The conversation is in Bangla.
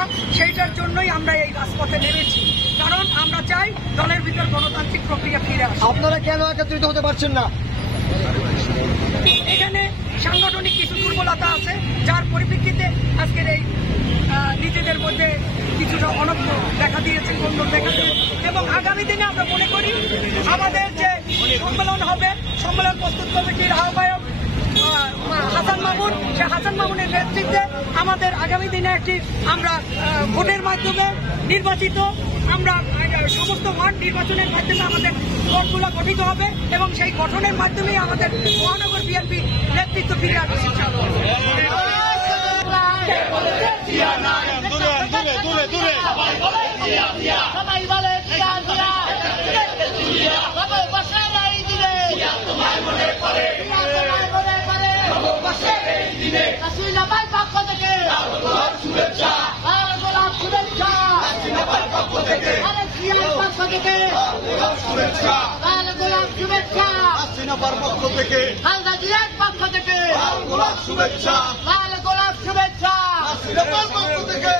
কথা, সেইটার জন্যই আমরা এই রাজপথে নেমেছি। কারণ আমরা চাই দলের ভিতর গণতান্ত্রিক প্রক্রিয়া ফিরে আসে। আপনারা কেন একত্রিত হতে পারছেন না? এখানে সাংগঠনিক কিছু দুর্বলতা আছে, যার পরিপ্রেক্ষিতে আজকের এই নিজেদের মধ্যে কিছুটা অনক্য দেখা দিয়েছে, কোন্দল দেখা দিয়েছে। এবং আগামী দিনে আমরা মনে করি আমাদের যে সম্মেলন হবে, সম্মেলন প্রস্তুত কমিটির আহ্বায়ক হাসান মামুন, সে হাসান মামুনের নেতৃত্বে আমাদের আগামী দিনে একটি আমরা ভোটের মাধ্যমে নির্বাচিত, আমরা সমস্ত ওয়ার্ড নির্বাচনের মাধ্যমে আমাদের দলগুলো গঠিত হবে এবং সেই গঠনের মাধ্যমেই আমাদের মহানগর বিএনপি নেতৃত্ব ফিরে আসবে। সবাই বলে পক্ষ থেকে শুভেচ্ছা, শুভেচ্ছা পক্ষ থেকে শুভেচ্ছা, শুভেচ্ছা পক্ষ থেকে হালদা জিয়ার পক্ষ থেকে শুভেচ্ছা, লাল গোলাপ শুভেচ্ছা পক্ষ থেকে